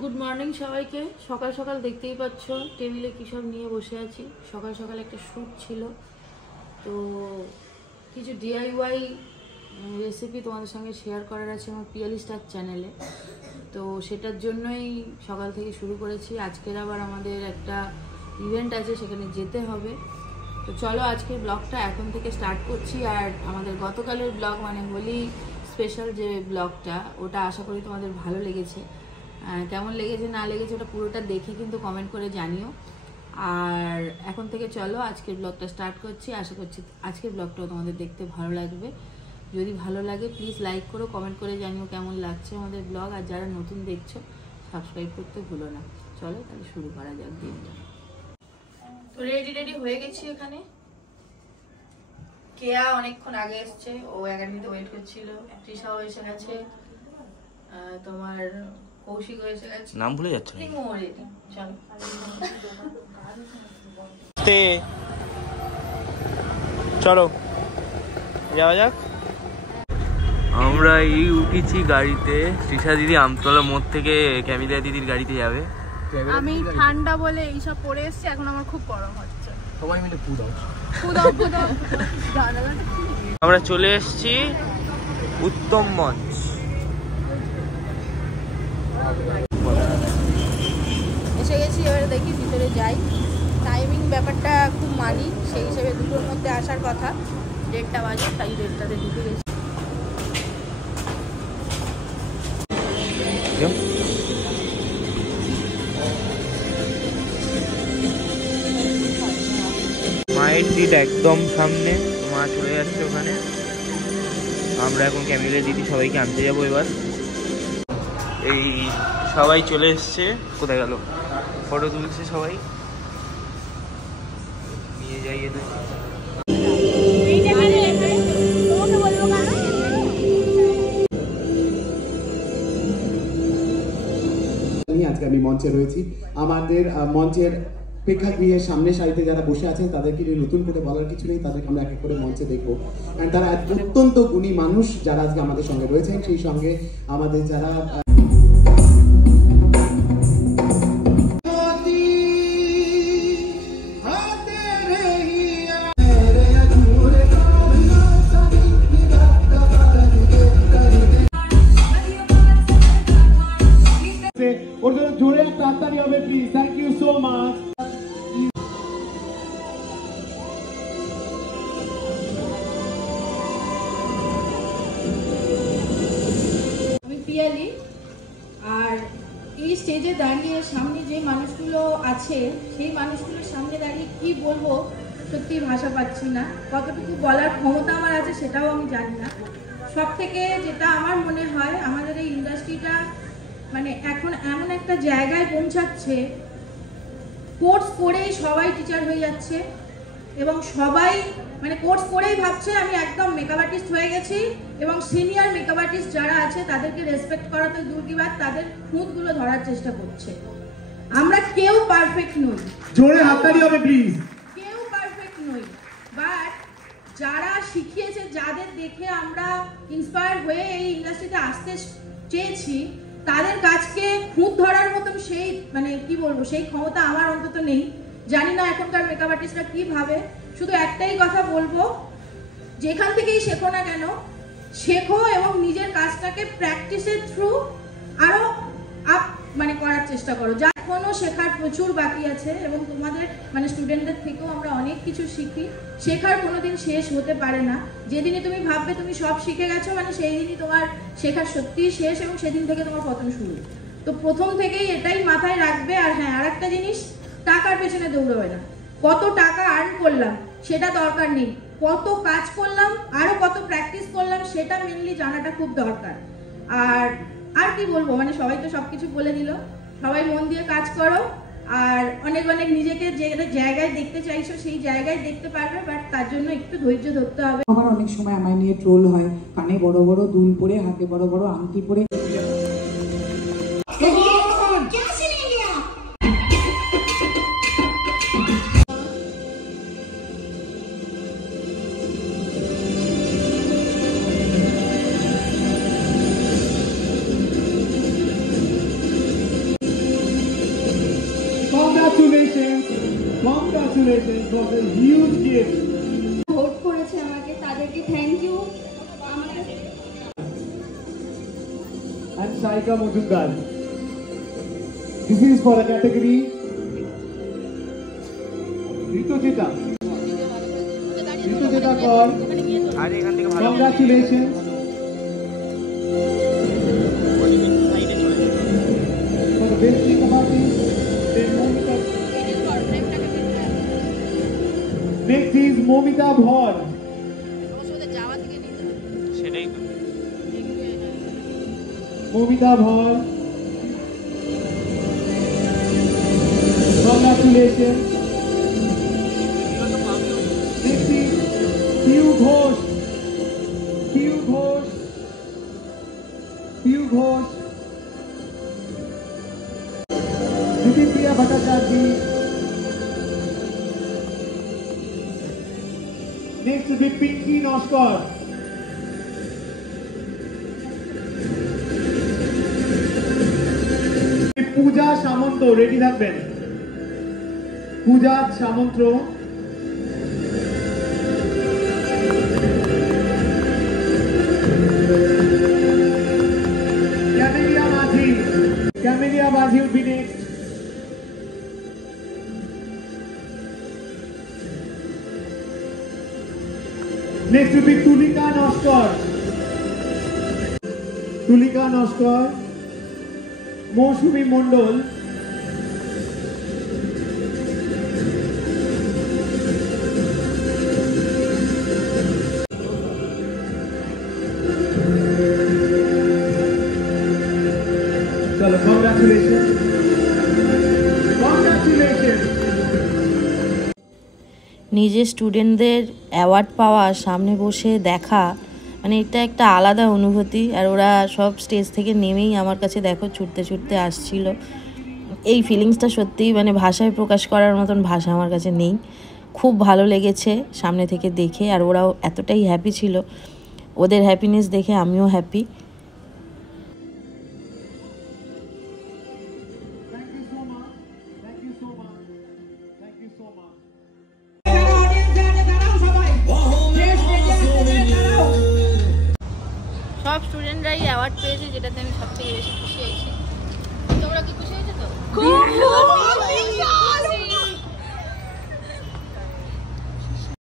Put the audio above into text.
Good morning সবাইকে। সকাল সকাল দেখতেই পাচ্ছ টেবিলে কী সব নিয়ে বসে আছি। সকাল সকাল একটা শ্যুট ছিল, তো কিছু ডিআইওয়াই রেসিপি তোমাদের সঙ্গে শেয়ার করার আছে আমার পিয়ালি স্টার চ্যানেলে। তো সেটার জন্যই সকাল থেকে শুরু করেছি। আজকের আবার আমাদের একটা ইভেন্ট আছে, সেখানে যেতে হবে। তো চলো আজকের ব্লগটা এখন থেকে স্টার্ট করছি। আর আমাদের গতকালের ব্লগ মানে হোলি স্পেশাল যে ব্লগটা, ওটা আশা করি তোমাদের ভালো লেগেছে। কেমন লেগেছে না লেগেছে ওটা পুরোটা দেখে কিন্তু কমেন্ট করে জানিও। আর এখন থেকে চলো আজকের ব্লগটা স্টার্ট করছি। আশা করছি আজকের ব্লগটাও তোমাদের দেখতে ভালো লাগবে। যদি ভালো লাগে প্লিজ লাইক করো, কমেন্ট করে জানিও কেমন লাগছে আমাদের ব্লগ। আর যারা নতুন দেখছো সাবস্ক্রাইব করতে ভুলো না। চলো তাহলে শুরু করা যাক দিনটা। তো রেডি হয়ে গেছি। এখানে কেয়া অনেকক্ষণ আগে এসছে, ও একাডেমিতে ওয়েট করছিল। তৃষাও এসে গেছে, তোমার কৌশিক এসে গেছে, নাম ভুলে যাচ্ছে। চলো যাওয়া যাক। আমরা এই উঠেছি গাড়িতে। তৃষা দিদি আমতলা মোড় থেকে ক্যামিলা দিদির গাড়িতে যাবে। আমি ঠান্ডা বলে এইসব পরে এসেছি, এখন আমার খুব গরম হচ্ছে। সবাই মিলে আমরা চলে এসেছি উত্তম মঞ্চ। এসে গেছি, এবারে দেখি ভিতরে যাই। টাইমিং ব্যাপারটা খুব মানি, সেই হিসেবে দুটোর মধ্যে আসার কথা। 1:30 বাজে, তাই 1:30টাতে ঢুকে গেছি। মায়ের সিট একদম সামনে, মা চলে যাচ্ছে ওখানে। আমরা এখন ক্যামিলা দিদি সবাইকে আনতে যাবো। এবার এই সবাই চলে এসছে। কোথায় গেল? ফটো তুলছে সবাই, নিয়ে যাই এদের। আজকে আমি মঞ্চে রয়েছি। আমাদের মঞ্চের প্রেক্ষাগৃহের সামনে সারিতে যারা বসে আছেন তাদেরকে নতুন করে বলার কিছু নেই, তাদেরকে আমরা এক এক করে মঞ্চে দেখবো। অ্যান্ড তারা অত্যন্ত গুণী মানুষ যারা আজকে আমাদের সঙ্গে রয়েছেন। সেই সঙ্গে আমাদের যারা জোরে একটা হাততালি হবে please. Thank you so much. আমি পিয়ালি, আর এই স্টেজে দাঁড়িয়ে সামনে যে মানুষগুলো আছে সেই মানুষগুলোর সামনে দাঁড়িয়ে কি বলবো সত্যি ভাষা পাচ্ছি না। কতটুকু বলার ক্ষমতা আমার আছে সেটাও আমি জানি না। সব থেকে যেটা আমার মনে হয়, আমাদের এই ইন্ডাস্ট্রিটা মানে এখন এমন একটা জায়গায় পৌঁছাচ্ছে, কোর্স করেই সবাই টিচার হয়ে যাচ্ছে এবং সবাই মানে কোর্স করেই ভাবছে আমি একদম মেকআপ আর্টিস্ট হয়ে গেছি। এবং সিনিয়র মেকআপ আর্টিস্ট যারা আছে তাদেরকে রেসপেক্ট করা তো দূর কি বাদ, তাদের খুঁতগুলো ধরার চেষ্টা করছে। আমরা কেউ পারফেক্ট নই, জোরে হাততালি হবে প্লিজ। কেউ পারফেক্ট নই, বাট যারা শিখিয়েছে, যাদের দেখে আমরা ইন্সপায়ার হয়ে এই ইন্ডাস্ট্রিতে আসতে চেয়েছি, তাদের কাজকে খুঁত ধরার মতন সেই মানে কি বলবো সেই ক্ষমতা আমার অন্তত নেই। জানি না এখনকার মেকআপ আর্টিস্টরা কি ভাবে। শুধু একটাই কথা বলবো, যেখান থেকেই শেখো না কেন শেখো এবং নিজের কাজটাকে প্র্যাকটিসের থ্রু আরো আপ মানে করার চেষ্টা করো। যা এখনো শেখার প্রচুর বাকি আছে এবং তোমাদের মানে স্টুডেন্টদের থেকেও আমরা অনেক কিছু শিখি। শেখার কোনোদিন শেষ হতে পারে না। যেদিনই তুমি ভাববে তুমি সব শিখে গেছো মানে সেই দিনই তোমার শেখার সত্যিই শেষ এবং সেদিন থেকে তোমার পতন শুরু। তো প্রথম থেকেই এটাই মাথায় রাখবে। আর হ্যাঁ, আর একটা জিনিস, টাকার পেছনে দৌড়বে না। কত টাকা আর্ন করলাম সেটা দরকার নেই, কত কাজ করলাম আরো কত প্র্যাকটিস করলাম সেটা মেনলি জানাটা খুব দরকার। আর কি বলবো, মানে সবাই তো সবকিছু বলে দিল। সবাই মন দিয়ে কাজ করো, আর অনেক অনেক নিজেকে যে জায়গায় দেখতে চাইছো সেই জায়গায় দেখতে পারবে, বাট তার জন্য একটু ধৈর্য ধরতে হবে। আমার অনেক সময় আমায় নিয়ে ট্রোল হয়, কানে বড় বড় দুল পরে, হাতে বড় বড় আংটি পরে। Congratulations for the huge gift. Vote করেছে আমাকে, তাদেরকে থ্যাংক ইউ। আমাকে And Saika Majumdar. This is for the category Ritujita. Ritujita call. আরে এখান থেকে ভালো Congratulations. For the best makeup artist, then Momita. Next is Momita Bhor. সেটাই তো Momita Bhor. Congratulations. Next is Piyu Ghosh. Piyu Ghosh. Piyu Ghosh. Priya Bhattacharya. Next will be Pinky Noskar. Puja Samanta ready থাকবেন। পূজা সামন্ত Camellia Bazhi will be next. Next will be Tulika Noskar. Tulika Noskar. Moshumi Mondol. Chalo, congratulations. Congratulations. নিজের স্টুডেন্টদের award পাওয়া সামনে বসে দেখা মানে এটা একটা আলাদা অনুভূতি। আর ওরা সব স্টেজ থেকে নেমেই আমার কাছে দেখো ছুটতে ছুটতে আসছিল। এই ফিলিংসটা সত্যিই মানে ভাষায় প্রকাশ করার মতন ভাষা আমার কাছে নেই। খুব ভালো লেগেছে সামনে থেকে দেখে, আর ওরাও এতটাই হ্যাপি ছিল। ওদের হ্যাপিনেস দেখে আমিও happy. Thank you so much. Thank you so much. Thank you so much. সব স্টুডেন্টরাই অ্যাওয়ার্ড পেয়েছে, যেটাতে আমি সবথেকে বেশি খুশি হয়েছি। তোমরা কি খুশি হয়েছে তো?